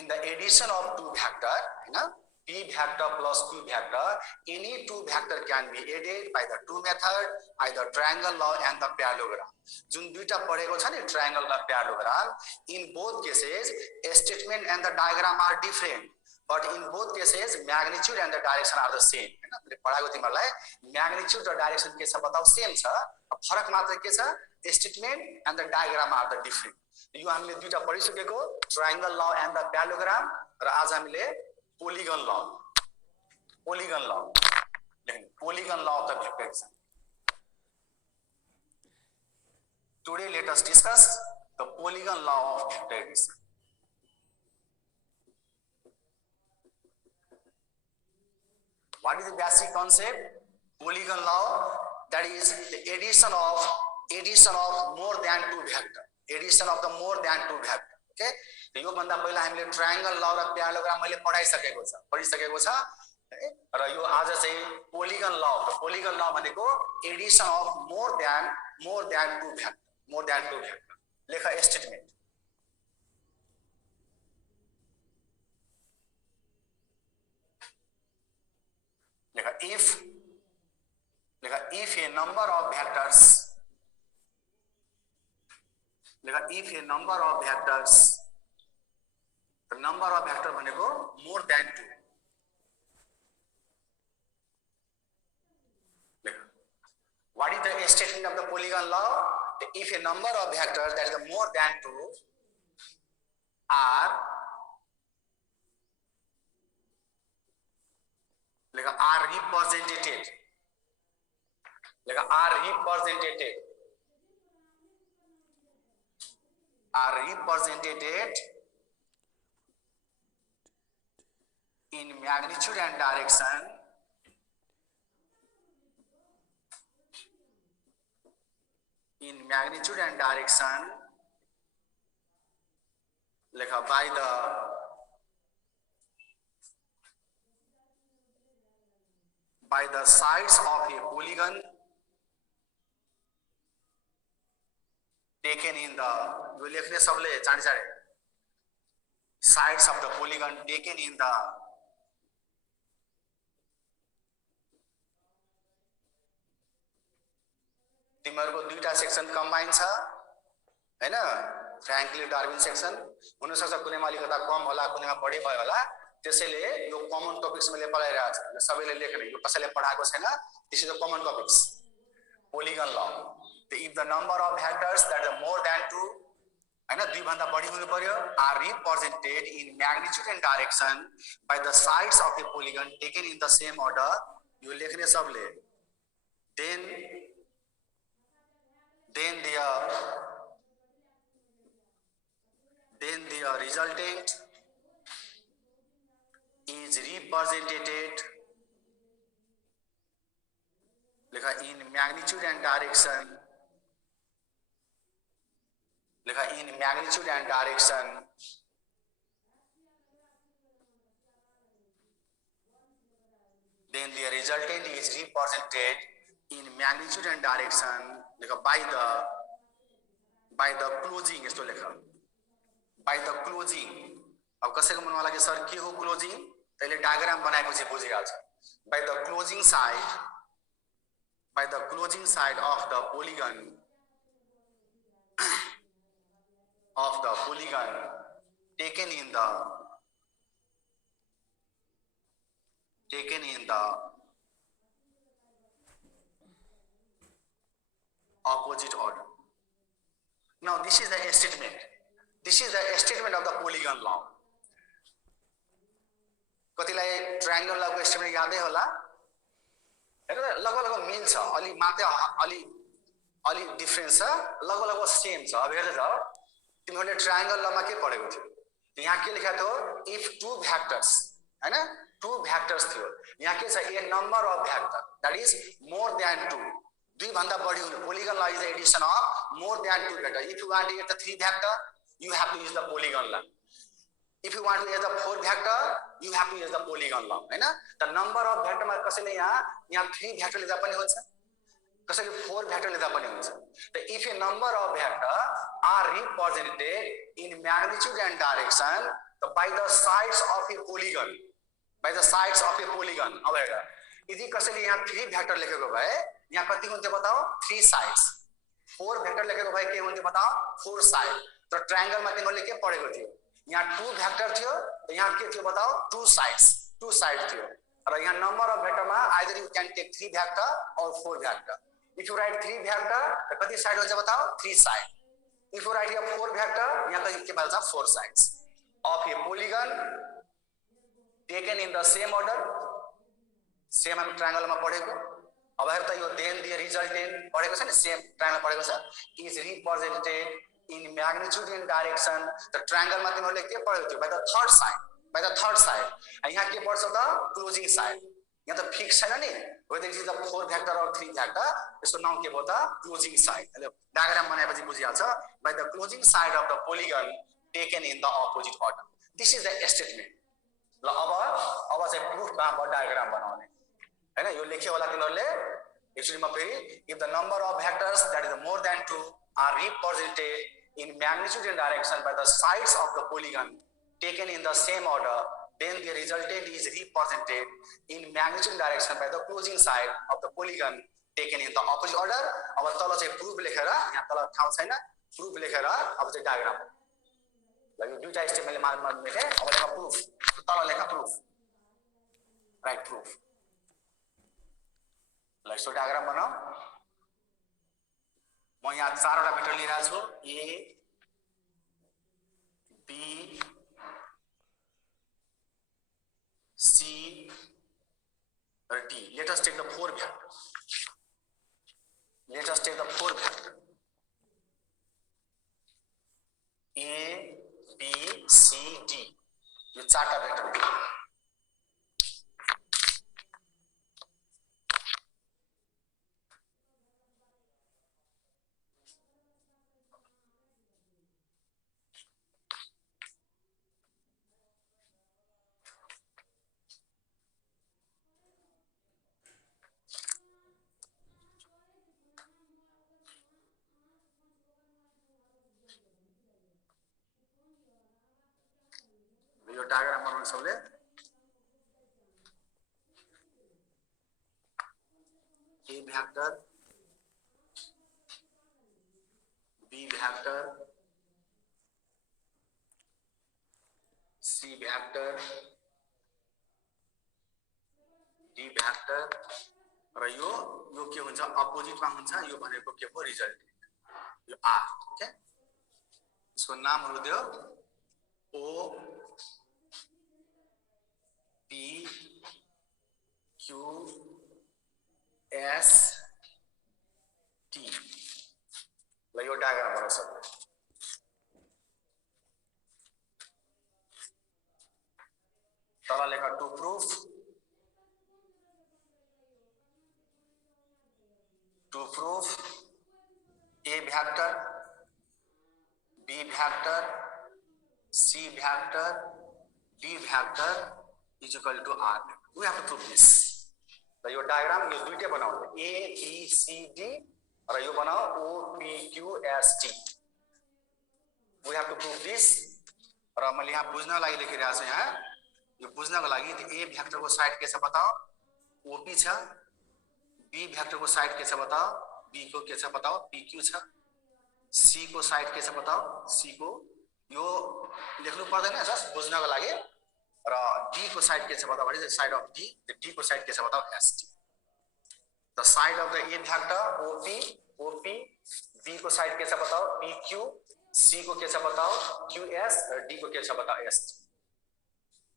in the addition of two vector, p vector plus q vector, any two vector can be added by the two method, either triangle law and the parallelogram. जुन दुईटा पढेको छ नि triangle र parallelogram, in both cases statement and the diagram are different, but in both cases magnitude and the direction are the same. हैन, मैले पढाएको तिमीहरुलाई magnitude र direction के छ बताउ सेम छ, फरक मात्र के छ, statement and the diagram are the different. यो हामीले दुईटा पढिसकेको triangle law and the parallelogram र आज हामीले polygon law of the vectorization. Today let us discuss the polygon law of vectorization. What is the basic concept? Polygon law, that is the addition of more than two vector. Addition of the more than two vector. Okay? तो यो भन्दा पहिला हामीले triangle law र प्यारालोग्राम मैले पढिसकेको छ र यो आज चाहिँ पोलिगन लॉ भनेको addition of more than two vector लेखा स्टेटमेन्ट लेखा if a number of vectors the number of vector भनेको more than two. What is the statement of the polygon law? If a number of vectors that is the more than two are represented in magnitude and direction by the sides of a polygon taken in the sides of the polygon taken in the तिमीहरुको दुईटा section combine छ हैन frankly Darwin section हुन सक्छ कुनैमा अलिकता कम होला कुनैमा बढी भयो होला त्यसैले यो कमन टपिक्स मैले पढाइरहेको छु सबैले लेख्न यो कसैले पढाएको छैन this is the common topics polygon law if the number of vectors that are more than two हैन दुई भन्दा बढी हुनु पर्यो are represented in magnitude and direction by the sides of a polygon taken in the same order यो लेख्ने सबले then the resultant is represented in magnitude and direction then the resultant is represented in magnitude and direction by the closing यस्तो लेख by the closing अब कसैको मनमा लाग्यो sir के हो क्लोजिङ त्यसले डायग्राम बनाएपछि बुझिहाल्छ by the closing side of the polygon taken in the opposite order. Now this is the statement of the polygon law. कतिलाई ट्रायंगल लॉ को स्टेटमेन्ट यादै होला हैन लगभग मिल्छ अलि मात्रै अलि डिफरेन्स छ लगभग सेम छ अब हेर्दै जाऊ तिमीहरुले ट्रायंगल लॉ मा के पढेको थियो यहाँ के लेखा थियो इफ टू भ्याक्टर्स हैन टू भ्याक्टर्स थियो यहाँ के छ a number of vector that is more than two दुई भन्दा बढी हुनु polygon law is the addition of more than two vector if you want to get the three vector you have to use the polygon law. If you want to use the four vector, you have to use the polygon law. है ना? The number of vector मा कसैले यहाँ three vector लिँदा पनि हुन्छ, कसैले four vector लिँदा पनि हुन्छ. So if a number of vector are represented in magnitude and direction त by the sides of A polygon, by the sides of A polygon. अब हेर यदि कसैले यहाँ 3 भेक्टर लेखेको भए यहाँ कति हुन्थ्यो बताओ 3 साइड्स, 4 भेक्टर लेखेको भए के हुन्थ्यो बताओ 4 साइड। तर ट्रायंगलमा तिमीहरूले के पढेको थियो यहाँ 2 भेक्टर थियो त यहाँ के थियो बताओ 2 साइड्स, 2 साइड थियो। र यहाँ नम्बर अफ भेक्टरमा either you can take 3 vector और 4 vector. If you write 3 vector त कति साइड हुन्छ बताओ 3 साइड। इफ यु राइट यहाँ 4 भेक्टर यहाँ त के भन्छ 4 sides of A polygon taken in the same order. Same हामी ट्रायंगलमा पढेको। अब हेर त यो देन दिए रिजल्टेन्ट पढेको छ नि, सेम ट्रायंगल पढेको छ, is represented in magnitude and direction. त ट्रायंगलमा तिमीहरूले के पढेको थियो by the third side, by the third side. यहाँ के पर्छ त क्लोजिङ साइड। यहाँ त फिक्स छैन नि whether it is the 4 vector और 3 भेक्टर, यसको नाम के भयो त क्लोजिङ साइड। अहिले डायग्राम बनाएपछि बुझिहाल्छ by the closing side of the polygon taken in the opposite order. This is the statement. ल अब चाहिँ प्रुफ कहाँ डायग्राम बनाउने हैन, यो लेख्यो होला तिमीहरूले। एक्चुअली म फेरि if the number of vectors that is more than 2 are represented in magnitude and direction by the sides of the polygon taken in the same order, then the resultant is represented in magnitude direction by the closing side of the polygon taken in the opposite order। अब तल चाहिँ proof लेखेर, यहाँ तल ठाउँ छैन, proof लेखेर अब चाहिँ डायग्राम ल यो दुईटा स्टेप मैले मार्क लेखे। अब लेख प्रुफ, तल लेख प्रुफ, राइट प्रुफ। ल यसो डायग्राम बनाऊ। म यहाँ 4 वटा भेक्टर लिइरहेको छु, A B C or D. Let us take the 4 vectors. Let us take the 4 vectors. A, B, C, D. यो 4टा भेक्टर। यो डायग्राम बनाउनु सबले। A vector, B vector, C vector, D vector र यो के हुन्छ अपोजिटमा हुन्छ, यो भनेको के हो रिजल्टेन्ट, यो R। ओके, यसको नामहरु दियो O P Q S T। ल यो डायग्राम बनाउनु सक्छ। तल लेख to proof, to proof A vector, B vector, C vector, D vector is equal to R। We have to prove this। र यो डायग्राम यो दुईटै बनाउने A B C D र यो बनाऊ O P Q S T। We have to prove this। र मैले यहाँ बुझ्न लागि लेखिरहेको छु। यहाँ यो बुझ्नको लागि A भेक्टरको साइड के छ बताओ OP छ, B भेक्टरको साइड के छ बताओ B को के छ बताओ PQ छ, C को साइड के छ बताओ C को, यो लेख्नु पर्दैन जस्ट बुझ्नको लागि। र D को साइड के छ बताओ, what is the side of D, the D को साइड के छ बताओ ST। The side of the A vector OP, B को साइड के छ बताओ PQ, C को के छ बताओ QS र D को के छ बताओ ST।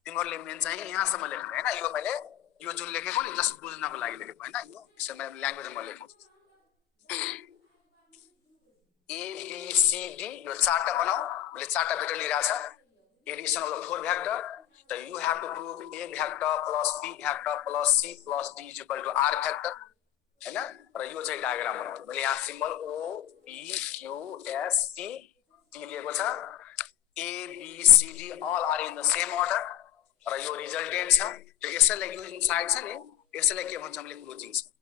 तिमीहरुले मेन चाहिँ यहाँसम्म लेख्नु हैन, यो मैले यो जुन लेखेको नि जस्ट बुझ्नको लागि लेखेको हैन, यो यसमा ल्याङ्ग्वेजमा लेखेको A B C D। यो 4टा बनाऊ, मैले 4टा भेक्टर लिइरहेछ, addition of the 4 vector. So you have to prove A vector plus B vector plus C plus D is equal to R vector हैन। र यो चाहिँ डायग्राम बनाउँछु मैले। यहाँ symbol O P Q S T लिएको छ। A B C D all are in the same order र यो रिजल्टेन्ट छ। त्यो यसैले क्लोजिङ साइड छ नि, यसैले के भन्छ हामीले closing side.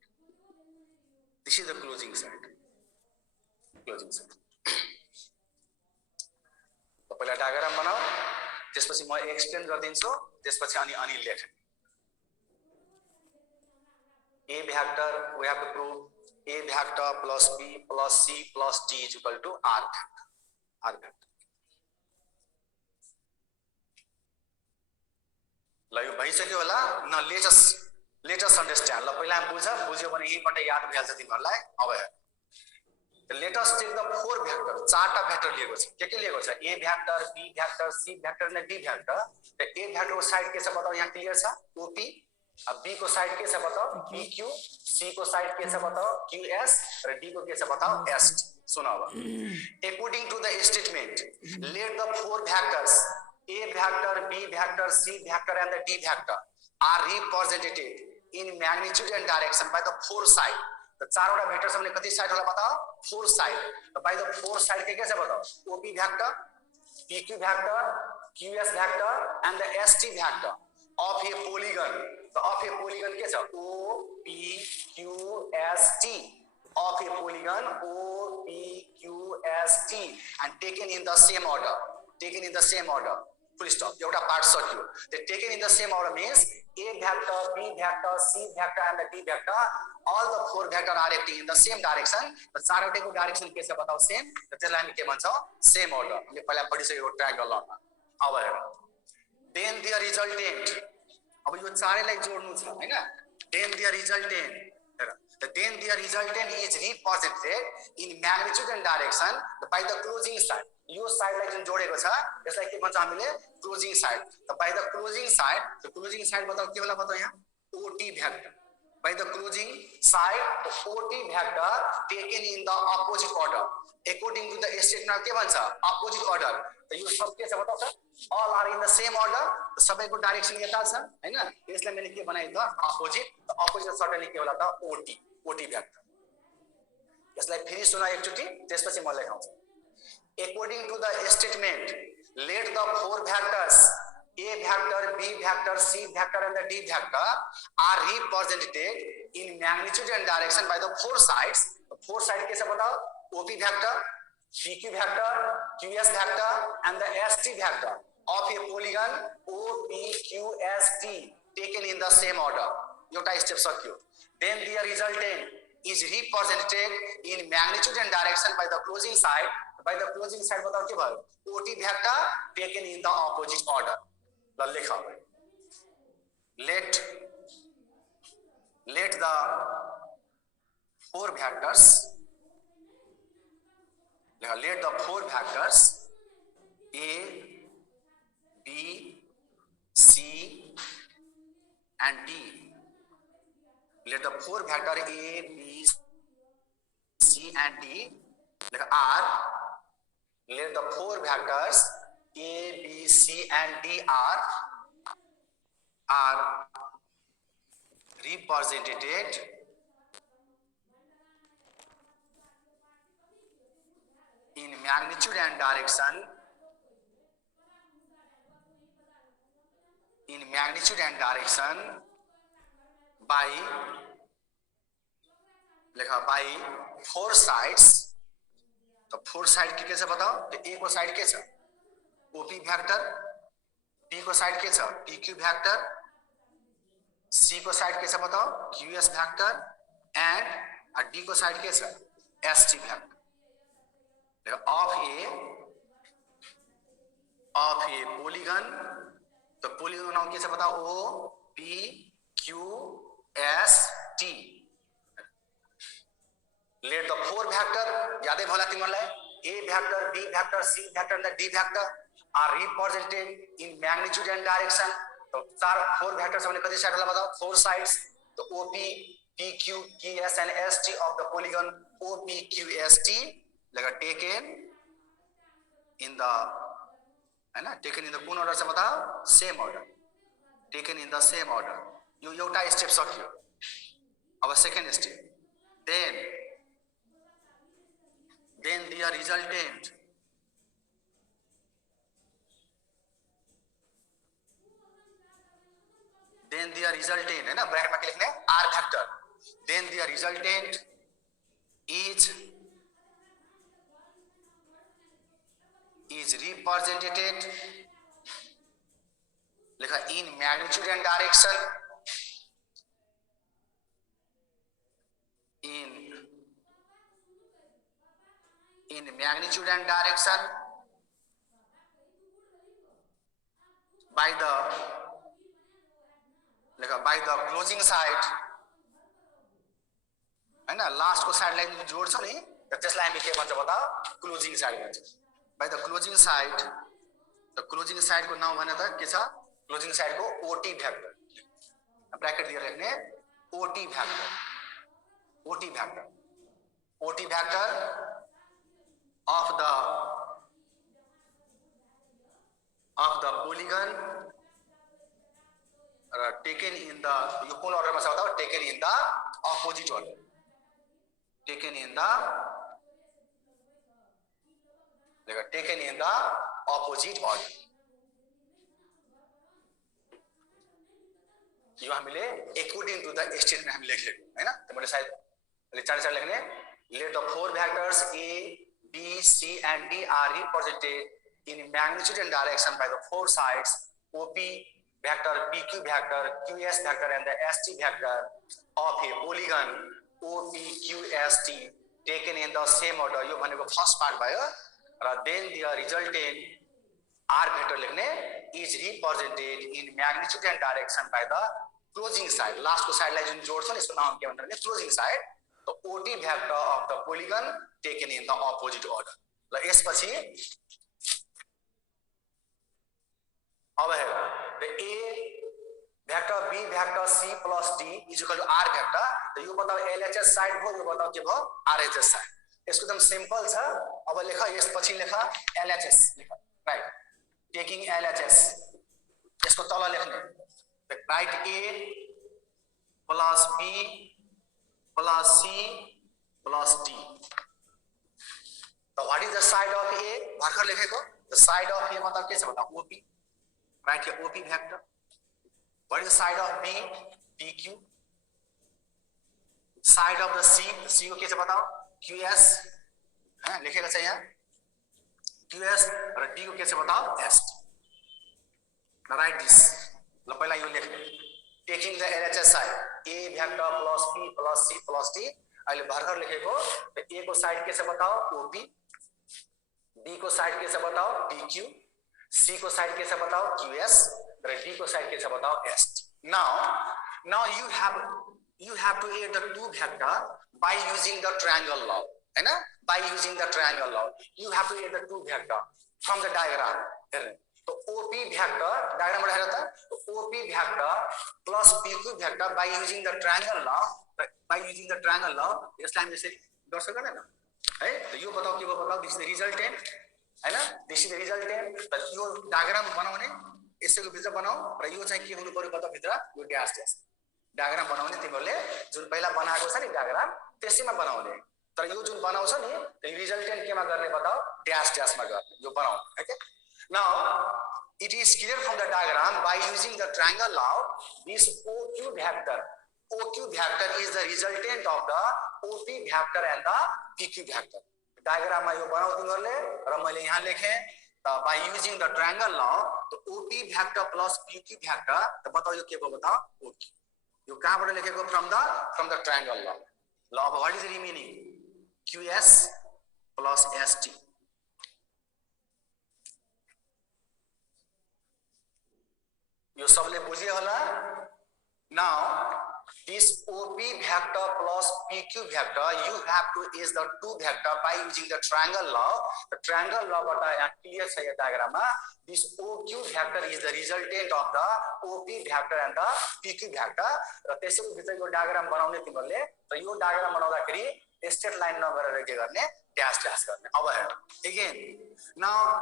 This is the closing side, closing side. पहिला डायग्राम बनाऊ। त्यसपछि म एक्सप्लेन गरिदिन्छु, त्यसपछि अनि लेख। A vector we have to prove A vector plus B plus C plus D is equal to R vector. R vector. ल यो भइसक्यो होला न? Let us understand. ल पहिला बुझ्यो भने यहीबाट याद भइहाल्छ तिमीहरूलाई। अब let us take the 4 vector, 4टा भेक्टर लिएको छ। के लिएको छ? A vector, B vector, C vector र D भेक्टर। त A भेक्टर को साइड के छ बताऊ? यहाँ क्लियर छ, OP। अब B को साइड के छ बताऊ? PQ। C को साइड के छ बताऊ? QS र D को के छ बताऊ? ST। सुन अब, according to the statement, let the 4 vectors A vector, B vector, C vector and the D vector are represented in magnitude and direction by the 4 side. त चारवटा भेक्टर सबले कति साइड होला बताओ? 4 साइड। त बाइ द 4 साइड के छ बताओ? OP vector, PQ vector, QS vector and the ST vector of a polygon. त of a polygon के छ? OPQST of a polygon OPQST and taken in the same order. Taken in the same order. Full stop. एउटा part सक्यो। The taken in the same order means A vector, B vector, C vector and the D vector, all the 4 vector are acting in the same direction. त चारवटैको direction के छ बताऊ? Same. त त्यसलाई हामी के भन्छौं? Same order. हामीले पहिला पढिसकेको ट्रायंगल लमा। अब हेर, then their resultant, अब यो चारैलाई जोड्नु छ हैन? then their resultant, हेर, then their resultant is represented in magnitude and direction by the closing side. यो साइडलाई जुन जोडेको छ यसलाई के भन्छ हामीले? Closing side. त बाइ द क्लोजिङ साइड, त क्लोजिङ साइड बताऊ के होला बताऊ यहाँ? OT vector. By the closing side, त OT vector taken in the opposite order according to the statement के भन्छ? Opposite order. त यो सब के छ बताऊ त? all are in the same order। त सबैको डाइरेक्सन यता छ हैन? यसलाई मैले के बनाए त? अपोजिट। त अपोजिट सर्टेनली के होला त? OT vector. यसलाई फेरि सुना एकचोटी, त्यसपछि म लेखाउँछु। According to the statement, let the 4 vectors A vector, B vector, C vector and the D vector are represented in magnitude and direction by the 4 sides. The 4 sides के सब बताओ? OP vector, PQ vector, QS vector and the ST vector of a polygon OPQST taken in the same order. एउटा step सक्यो। Then the resultant is represented in magnitude and direction by the closing side. By the closing side बताओ के भयो? OT vector taken in the opposite order. ल लेख, let the 4 vectors, let the 4 vectors A, B, C and D, let the 4 vector A, B, C and D are, let the 4 vectors A, B, C and D are represented in magnitude and direction, by 4 sides. तो 4 side के छ बताओ? तो A को side के छ? OP vector, B को side के छ? PQ भेक्टर, C को साइड के छ बताओ? QS भेक्टर एंड D को साइड के छ? ST vector. of a polygon, तो पोलीगन नाम के छ बताओ? OPQST। Let the 4 vector, यादै होला तिमीलाई? A vector, B vector, C vector and the D vector are represented in magnitude and direction. तो 4 vectors हमने कति साइड होला बताओ? 4 sides. तो OP, PQ, QS and ST of the polygon OPQST taken in the, है ना? taken in the कुन order छ बताओ? same order. taken in the same order. यो एउटा स्टेप सक्यो। अब second step, then the resultant है ना? ब्रैकेट में लिखने R vector, then the resultant is represented लेखा in magnitude and direction, in magnitude and direction by the closing side है ना, लास्ट को साइड लाइन जोड्छ नि त्यसलाई हामी के भन्छ बताओ, क्लोजिङ साइड भन्छ। By the closing side, the closing side को नाम भने त के छ, क्लोजिङ साइड को ओटी भ्याक्टर, ब्रैकेट दिएर लेख्ने OT vector, OT vector, OT vector of the polygon taken in the, यो कुन अर्डरमा छ बताओ, taken in the opposite order, taken in the opposite order। यो हामीले according to the statement हामी लेखेको हैन, त मैले सायद चार लेख्ने, let the four vectors A B, C and D are represented in magnitude and direction by the four sides OP vector, PQ vector, QS vector and the ST vector of a polygon OPQST taken in the same order। यो भनेको first part भयो र then the resultant R vector लेख्ने is represented in magnitude and direction by the closing side, last को साइडलाई जुन जोड्छ नि यसको नाम के भन्छ भने closing side, the OT vector of the polygon taken in the opposite order। ल यसपछि अब हेर, the A vector, B vector, C plus D is equal to R vector। तो यो बताओ LHS साइड भयो, यो बताओ के भयो RHS साइड। यसको एकदम सिम्पल छ। अब लेख, यसपछि लेख LHS लेख, राइट, टेकिङ LHS, यसको तल लेख्ने right A plus B plus C plus D। तो what is the side of A, भर्खर लेखेको, द साइड अफ A मतलब के छ बताओ, OP, राइट, यो OP vector. What is the side of B, PQ, side of the C, C को के छ बताओ, QS, है लेखेको छ यहाँ QS, र D को के छ बताओ, ST। राइट दिस, ल पहिला यो लेख्ने, taking the LHS side A vector plus P plus C plus D, अहिले भर्खर लेखेको, त A को साइड के छ बताओ OP, B को साइड के छ बताओ PQ, C को साइड के छ बताओ QS, र D को साइड के छ बताओ ST। Now you have to add the two vector by using the triangle law, है ना, by using the triangle law you have to add the two vector from the diagram। तो OP vector diagram हेर त, OP vector plus PQ vector by using the triangle law, यसलाई हामी यसरी गर्छ गर्दैन है। त यो बताऊ के बताऊ, दिस इज द रिजल्टेन्ट हैन, दिस इज द रिजल्टेन्ट। त यो डायग्राम बनाउने यसैको भित्र बनाऊ, र यो चाहिँ के हुनु पर्यो बताऊ, भित्र यो ड्याश ड्याश डायग्राम बनाउने, तिमीहरुले जुन पहिला बनाएको छ नि डायग्राम त्यसैमा बनाउने, तर यो जुन बनाउँछ नि त्यो रिजल्टेन्ट केमा गर्ने बताऊ, ड्याश ड्याशमा गर्ने, यो बनाऊ। Okay, now it is clear from the diagram by using the triangle law this OQ vector is the resultant of the OP vector and the PQ vector। Diagram में यो बनाऊ तिमीहरुले, र मैले यहाँ लेखे by using the triangle law the OP vector plus PQ vector, त बताऊ यो के भयो बताऊ, OQ। यो कहाँबाट लेखेको, from the triangle law। ल अब what is the remaining, QS plus ST। यो सबले बुझ्यो होला। Now this OP vector plus PQ vector you have to is the two vector by using the triangle law। The triangle law बाट यहाँ clear छ यो डायग्राममा, this OQ vector is the resultant of the OP vector and the PQ vector। र त्यसैको भित्र यो diagram बनाउने तिमीहरुले, र यो डायग्राम बनाउँदाखेरि स्ट्रेट लाइन नगरेर के गर्ने, ड्याश ड्याश गर्ने। अब हेर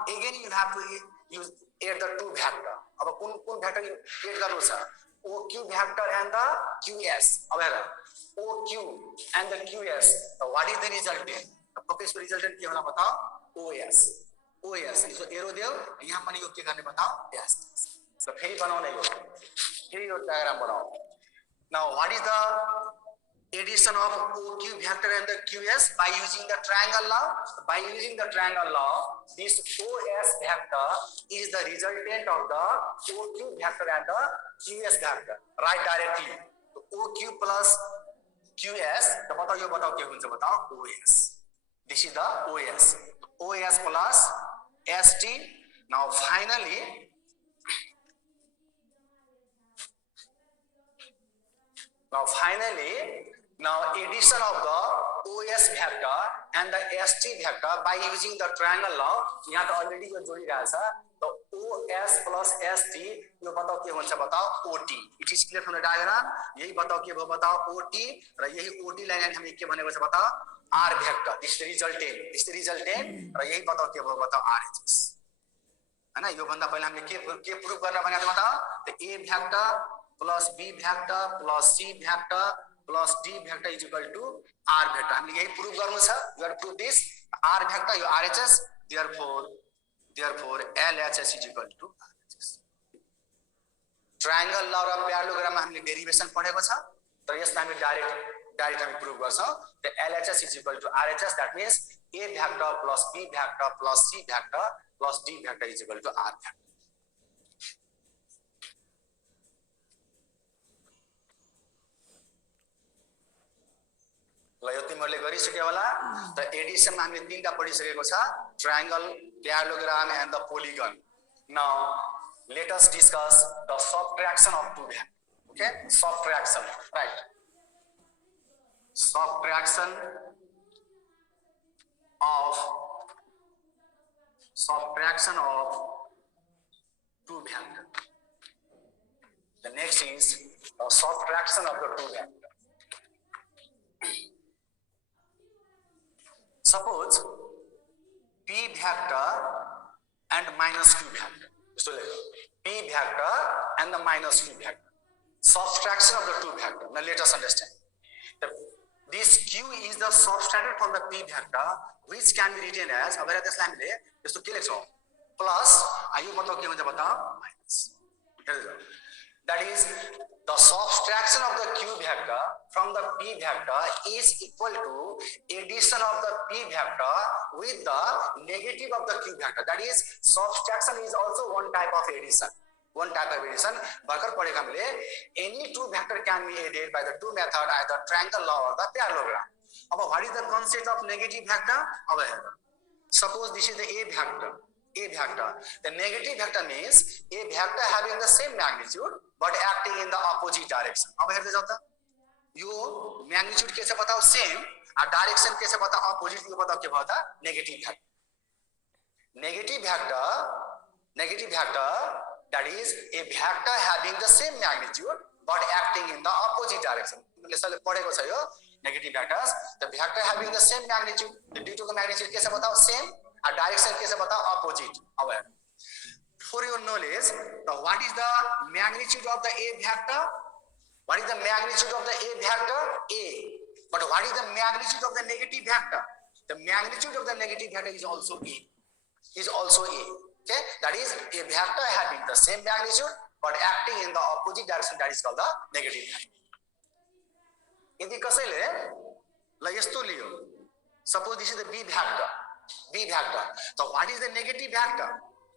again you have to use add the two vector। अब कुन भ्याक्टर एड गर्नु छ, OQ vector and the QS। अब हेर OQ and the QS, what is the resultant, त्यसको रिजल्टेन्ट के होला बताओ, OS। यसो एरो देऊ, यहाँ पनि यो के गर्ने बताओ, ड्याश ड्याश। फेरि बनाउने, यो फेरि यो डायग्राम बनाऊ। Now what is the addition of OQ vector and the QS by using the triangle law. By using the triangle law, this OS vector is the resultant of the OQ vector and the QS vector. Write directly. So OQ plus QS. तो बताओ ये बताओ क्या होगा बताओ OS. This is the OS. OS plus ST. Now finally. Now addition of the OS vector and the ST vector by using the triangle law. यहाँ तो already जो जोड़ी रहा था तो OS plus ST यो बताओ क्या होगा बताओ OT. It is clear from the diagram. यही बताओ क्या वो बताओ OT और यही OT लाइन हमें क्या बनेगा से बताओ R vector. This is the resultant और यही बताओ क्या वो बताओ RHS. है ना यो बंदा पहले हमने क्या प्रूव करना बना था बताओ तो A vector plus B vector plus C vector plus D vector is equal to R vector. हमने यही प्रूव करना था. You have to prove this R vector your RHS. Therefore LHS is equal to RHS. Triangle law और parallelogram में हमने derivation पढ़ेको छ. तो यसमा हामी डाइरेक्ट हामी प्रूव गर्छौं. The LHS is equal to RHS. That means A vector plus B vector plus C vector plus D vector is equal to R vector. ल यो तिमीहरुले गरिसक्यो होला. त एडिसन मा हामीले तीनटा पढिसकेको छ triangle, parallelogram and the polygon. Now let us discuss the subtraction of two vectors. Okay, subtraction, right? Subtraction of two vectors. The next is the subtraction of the two vectors. Suppose P vector and minus Q vector. So P vector and the minus Q vector. Subtraction of the two vectors. Now let us understand. This Q is the subtracted from the P vector, which can be written as plus. Minus. That is the subtraction of the Q vector from the P vector is equal to addition of the P vector with the negative of the Q vector. That is subtraction is also one type of addition. Barkar padheka hamile any two vector can be added by the two method, either triangle law or the parallelogram. Aba what is the concept of negative vector? Aba here. Suppose this is the A vector. The negative vector means a vector having the same magnitude but acting in the opposite direction. अब हेर्दै जाऊ त यो magnitude के छ बताओ same और direction के छ बताओ opposite. यो बताओ के भयो त negative vector that is a vector having the same magnitude but acting in the opposite direction. तिमीले यसले पढेको छ यो negative vectors. The vector having the same magnitude, due to the magnitude के छ बताओ same और direction के छ बताओ opposite. अब for your knowledge, what is the magnitude of the A vector? What is the magnitude of the A vector? A. But what is the magnitude of the negative vector? The magnitude of the negative vector is also A. Okay, that is a vector having the same magnitude but acting in the opposite direction. That is called the negative vector. यदि कसैले ल यस्तो लियो, suppose this is the B vector. So what is the negative vector?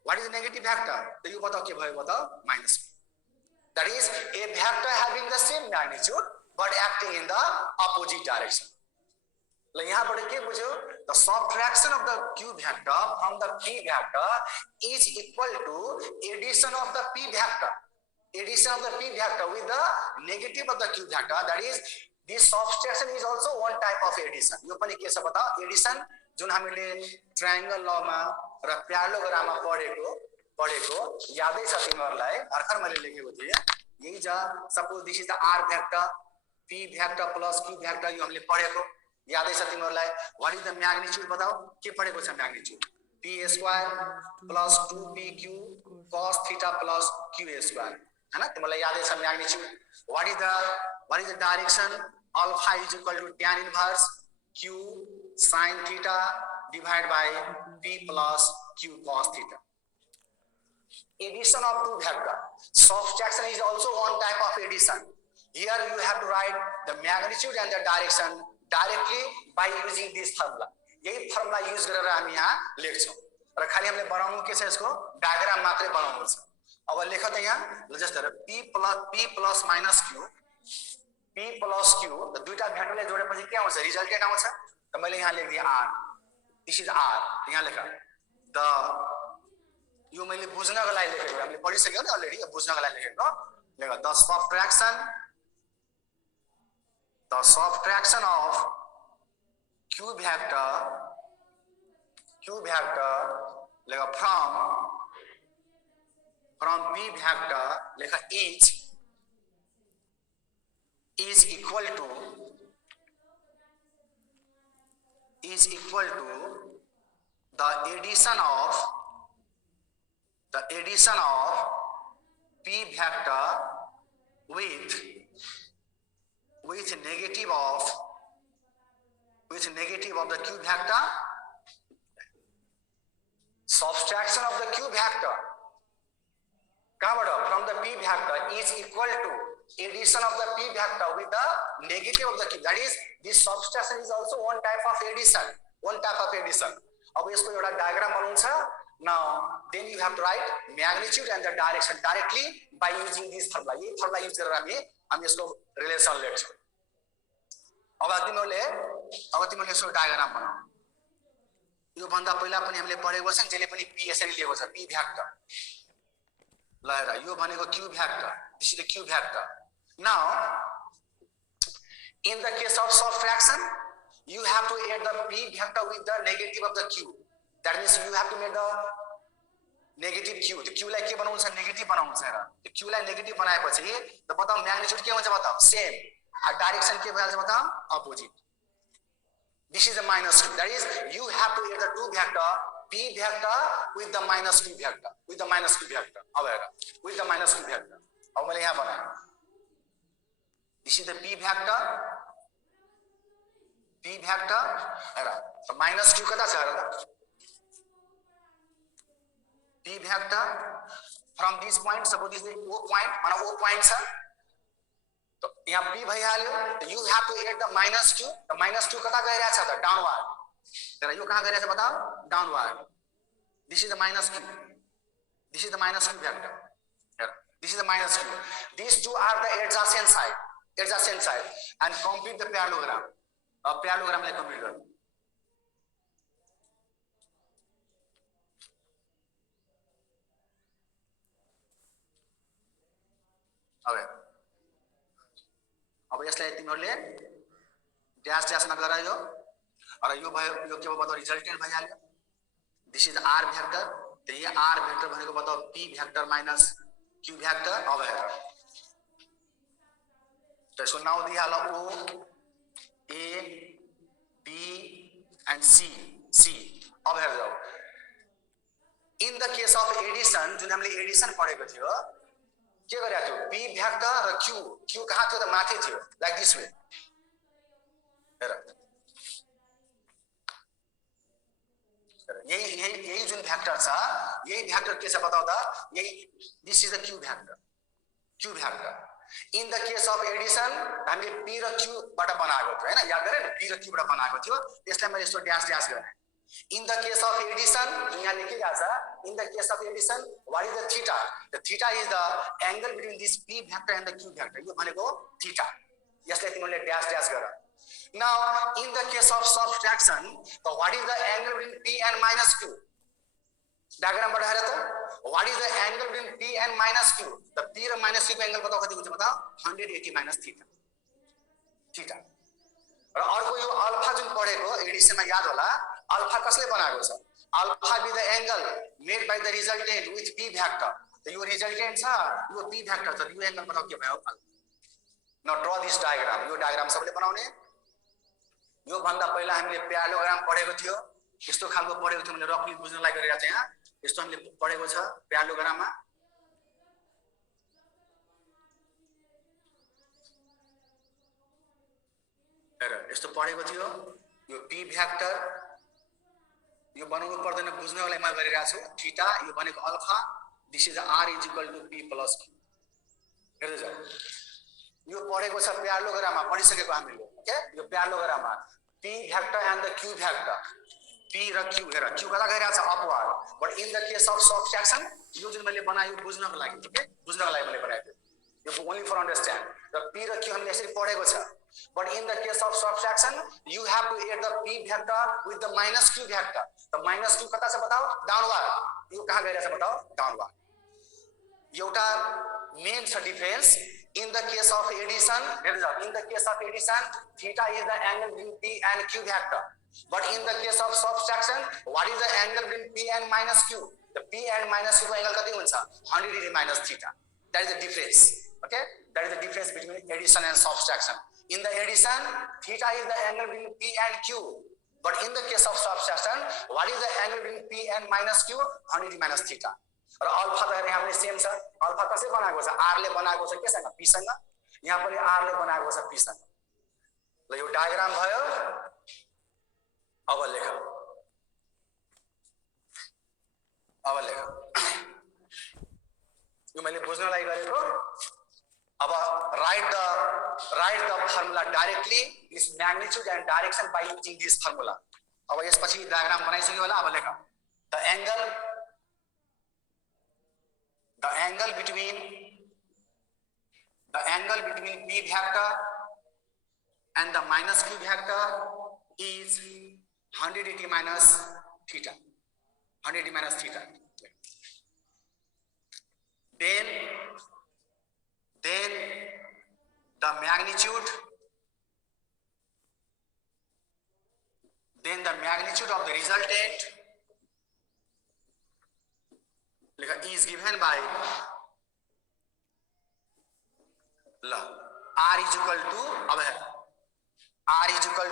तो यो बताओ के भयो बताओ minus B. That is a vector having the same magnitude but acting in the opposite direction. ल यहाँबाट के बुझ्यो? The subtraction of the Q vector from the P vector is equal to addition of the P vector. With the negative of the Q vector. That is this subtraction is also one type of addition. यो पनि के छ बताओ addition जुन हामीले triangle law मा र प्यारालोग्राम मा पढेको यादै छ तिमीहरुलाई? भर्खर मैले लेखेको थिए यही छ. Suppose this is the R vector, P vector plus Q vector. यो हामीले पढेको यादै छ तिमीहरुलाई? व्हाट इज द म्याग्निट्युड बताओ के पढेको छ magnitude? P square plus 2PQ cos theta plus Q square. हैन तिमीहरुलाई यादै छ magnitude? What is the direction? Alpha is equal to tan inverse Q sin theta divided by P plus Q cos theta. Addition of two vector. Subtraction is also one type of addition. Here you have to write the magnitude and the direction directly by using this formula. यही formula use गरेर हामी यहाँ लेख्छौँ र खाली हामीले बनाउनु के छ यसको डायग्राम मात्रै बनाउनु छ। अब लेख त यहाँ ल जस्तो p plus minus q त दुईटा भेक्टरले जोडेपछि के आउँछ रिजल्टेन्ट आउँछ त मैले यहाँ लेख्दिए r दिस इज r यहाँ लेख द यो मैले बुझ्नको लागि लेखेको हामीले पढिसक्यो नि अलरेडी बुझ्नको लागि लेखेको लेख the subtraction of q vector like from p vector like is equal to the addition of p vector with negative of the q vector. Subtraction of the q vector from the p vector is equal to addition of the p vector with the negative of the q. That is, this subtraction is also one type of addition. अब यसको एउटा diagram बनाउनु छ. Now then you have to write magnitude and the direction directly by using this formula. यही formula use गरेर हामी यसको relation लेख्छौँ. अब तिमीले यसको डायग्राम बनाऊ. यो भन्दा पहिला पनि हामीले पढेको छ जसले पनि p यसरी लिएको छ p भ्याक्टर. ल हेर यो भनेको q vector. This is the q vector. Now in the case of subtraction you have to add the p vector with the negative of the q. That means you have to make the negative q. The q लाई के बनाउनु छ negative बनाउनु छ हेर. त्यो q लाई negative बनाएपछि त बताऊ म्याग्निट्युड के हुन्छ बताऊ सेम. डाइरेक्सन के भइहाल्छ बताऊ opposite. This is the minus q. That is, you have to add the two vector p vector with the minus q vector. With the minus q vector. अब हेर with the minus q vector. अब मैले यहाँ बनाएँ. This is the p vector. हेर त minus q कता छ हेर. p vector from this point, suppose this is o point, माना o point छ. तो यहाँ p भइहाल्यो. You have to add the minus q. The minus q कता गइरहेछ त डाउनवर्ड. तर यो कहाँ गइरहेछ बताऊ downward. This is the minus q. This is the minus q vector. Here, this is the minus q. These two are the adjacent side, and complete the parallelogram. Parallelogram like complete करो. अब यसलाई तिमीहरुले dash मा गरायो र यो भयो यो के बताउ रिजल्टेन्ट भइहाल्यो. This is r vector. त यो r भेक्टर भनेको बताउ p vector minus q vector. अब हेर त यसको नाउ दिइहाल o a b and c. अब हेर जाऊ in the case of addition जुन हामीले एडिसन पढेको थियो के गरेको थियो p भेक्टर र q कहाँ थियो त माथि थियो लाइक दिस वे. हेर यही जुन भेक्टर छ यही भेक्टर के छ बताउ त यही this is the q vector. In the case of Edison हामीले p र q बाट बनाएको थियो हैन. याद गरे न p र q बाट बनाएको थियो. त्यसलाई मैले यस्तो ड्यास गरे. In the case of addition, यहाँ लेखिरहेको छ. In the case of addition, what is the theta? The theta is the angle between this p vector and the q vector. यो भनेको theta. यसलाई तिमीले ड्यास गर. Now, in the case of subtraction, what is the angle between p and minus q? Diagram बाट हेर त. What is the angle between p and minus q? The p र minus q को angle बताउ कति हुन्छ बताउ 180 minus theta. र अर्को यो अल्फा जुन पढेको एडिसनमा याद होला. अल्फा कसले बनाएको छ? Alpha with the angle made by the resultant with p vector. त यो रिजल्टेन्ट छ यो p भेक्टर छ. यो एंगल बताउ के भयो alpha. Now draw this diagram. यो डायग्राम सबले बनाउने. यो भन्दा पहिला हामीले प्यारालोग्राम पढेको थियो. यस्तो खालको पढेको थियो. मैले रफली बुझ्नलाई गरिरहेको छु यहाँ. यस्तो हामीले पढेको छ प्यारालोग्राममा. हेर यस्तो पढेको थियो. यो p भेक्टर यो बनाउनु पर्दैन बुझ्नको लागि म गरिरहेको छु. थीटा यो भनेको alpha. This is r is equal to p plus q. हेर्दै जाऊ यो पढेको छ प्यारलोग्राममा पढिसकेको हामीले ओके यो प्यारलोग्राममा p vector and the q vector p र q हेर q कता गइरहेछ upward but in the case of subtraction यो जुन मैले बनायो बुझ्नको लागि ओके बुझ्नको लागि मैले बनाएको यो ओन्ली फर अन्डरस्ट्यान्ड र p र q हामीले यसरी पढेको छ but in the case of subtraction you have to add the p vector with the minus q vector the minus q कता छ बताओ डाउनवर्ड यो कहाँ गइरहेछ बताओ डाउनवर्ड एउटा मेन छ difference in the case of addition in the case of addition theta is the angle between p and q vector but in the case of subtraction what is the angle between p and minus q the p and minus q को angle कति हुन्छ 100 degree minus theta that is the difference okay that is the difference between addition and subtraction in the addition theta is the angle between p and q but in the case of subtraction what is the angle between p and minus q 100 degree minus theta र alpha त यहाँ पनि same छ alpha कसले बनाएको छ r ले बनाएको छ केसँग p सँग यहाँ पनि r ले बनाएको छ p सँग ल यो डायग्राम भयो अब लेख यो मैले बुझ्नलाई गरेको अब write the formula directly this magnitude and direction by using this formula अब यसपछि डायग्राम बनाइसक्यो होला अब लेख the angle between p vector and the minus q vector is 100 degree minus theta 100 degree minus theta then the magnitude of the resultant is given by r is equal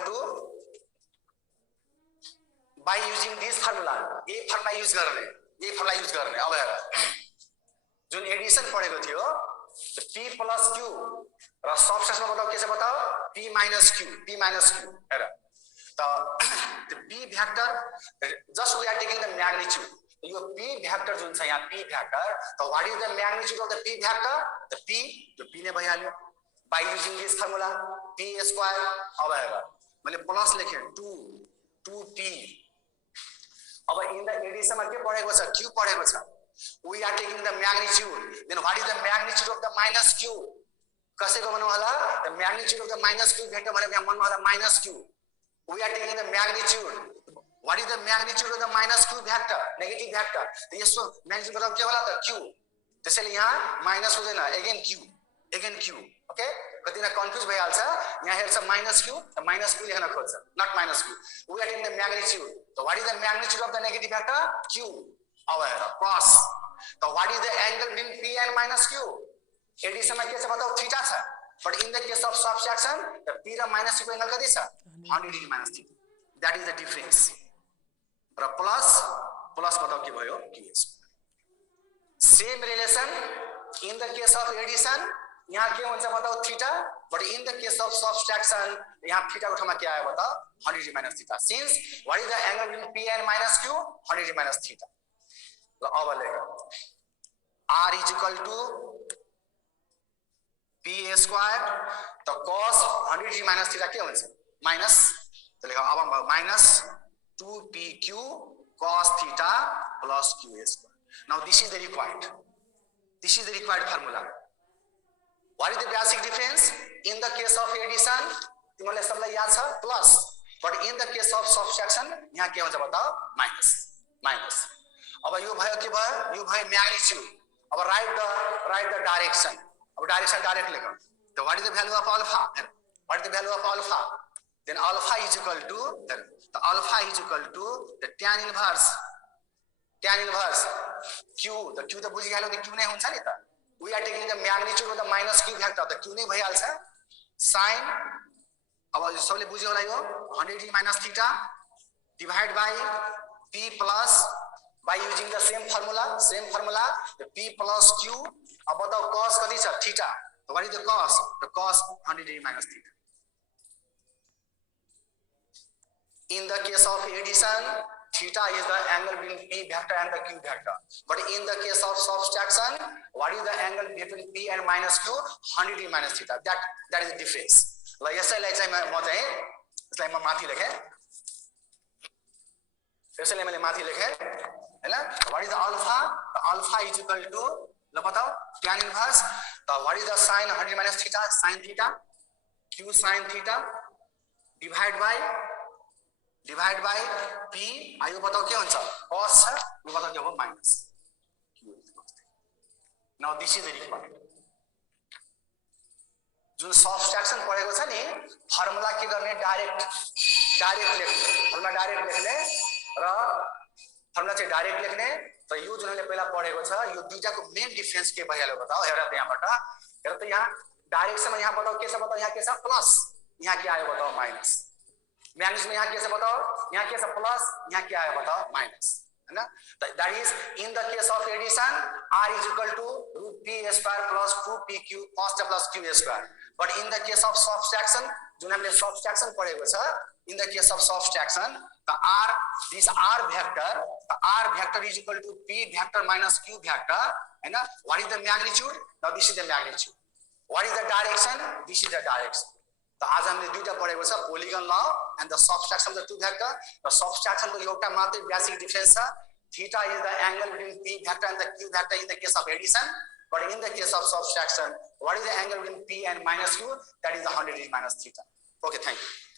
to by using this formula ये formula use गर्ने अब हेर जुन Edison पढेको थियो p plus q र सबट्र्याक्सनमा बताउ के छ बताउ p minus q हेर त p vector just we are taking the magnitude यो p भ्याक्टर जुन छ यहाँ p भ्याक्टर त what is the magnitude of the p vector the p नै भइहाल्यो by using this formula p square अब हेर मैले प्लस लेखे 2p अब इन द एडिसनमा के पढेको छ q पढेको छ we are taking the magnitude then what is the magnitude of the minus q कसैको भन्नु होला the magnitude of the minus q vector भनेको यहाँ भन्नु होला minus q we are taking the magnitude what is the magnitude of the minus q vector negative vector त यसको magnitude बताउ के होला त q त्यसैले यहाँ माइनस हुँदैन अगेन q ओके कतिजना कन्फ्युज भइहाल्छ यहाँ हेर्छ माइनस q त माइनस q लेख्न खोज्छ not minus q we are taking the magnitude so what is the magnitude of the negative vector q अब हेर प्लस त what is the angle between p and minus q एडिसनमा के छ बताउ theta छ but in the case of subtraction त p र minus q को एंगल कति छ 100 degree minus theta that is the difference र प्लस बताउ के भयो q same relation in the case of addition यहाँ के हुन्छ बताउ theta but in the case of subtraction यहाँ थीटा को ठाउँमा के आयो बताउ 100 degree minus theta since what is the angle between p and minus q 100 degree minus theta ल अब लेख r is equal to p square त cos 100 डिग्री माइनस थीटा के हुन्छ माइनस त लेख अब minus 2pq cos theta plus q square now this is the required formula what is the basic difference in the case of addition तिमीलाई सबलाई याद छ plus but in the case of subtraction यहाँ के हुन्छ बताउ माइनस अब यो भयो के भयो यो भयो म्याग्निट्युड अब राइट द डाइरेक्सन अब डाइरेक्सन डाइरेक्ट लेखौं त what is the value of alpha what is the value of alpha then alpha is equal to the tan inverse q the q त बुझिहाल्यो त q नै हुन्छ नि त we are taking the magnitude of the minus q vector त q नै भइहाल्छ sin अब सबले बुझ्यो होला यो 100 degree minus theta divide by p plus by using the same formula the p plus q अब बताउ cos कति छ theta what is the cos 100 degree minus theta in the case of addition theta is the angle between P vector and the Q vector. But in the case of subtraction, what is the angle between P and minus Q? 100 degree minus theta. That is the difference. ल यसैलाई चाहिँ म चाहिँ यसलाई म माथि लेखे, यसैलाई मैले माथि लेखे हैन. What is the alpha? The alpha is equal to, ल बताओ, tan inverse. The what is the sin 100 minus theta? Sin theta. Q sin theta divide by P. आयो बताओ के हुन्छ? cos छ, यो बताओ के हो? minus. Now this is the requirement. जुन सबट्र्याक्सन पढेको छ नि, फर्मुला के गर्ने? डाइरेक्ट लेख्ने. फर्मुला डाइरेक्ट लेख्ने र फर्मुला चाहिँ डाइरेक्ट लेख्ने. र यो जुन हामीले पहिला पढेको छ, यो दुईटाको मेन डिफरेन्स के भइहाल्यो बताओ? हेर त यहाँबाट, हेर त यहाँ डाइरेक्टमा यहाँ बताओ के छ? बताओ यहाँ के छ? प्लस. यहाँ के आयो बताओ? माइनस. म्याग्नेटिज्म यहाँ के छ बताओ? यहाँ के छ? प्लस. यहाँ के आयो बताओ? माइनस. हैन? That is in the case of addition, R is equal to root P square plus 2PQ cos plus Q square. But in the case of subtraction, जुन हामीले subtraction पढेको छ, in the case of subtraction, the this R vector is equal to P vector minus Q vector. हैन? What is the magnitude? Now this is the magnitude. What is the direction? This is the direction. त आज हामीले दुईटा पढेको छ, polygon law and the subtraction of the two vector. The subtraction को एउटा मात्रै basic difference छ. Theta is the angle between P vector and the Q vector in the case of addition. But in the case of subtraction, what is the angle between P and minus Q? That is the 100 degree minus theta. Okay, thank you.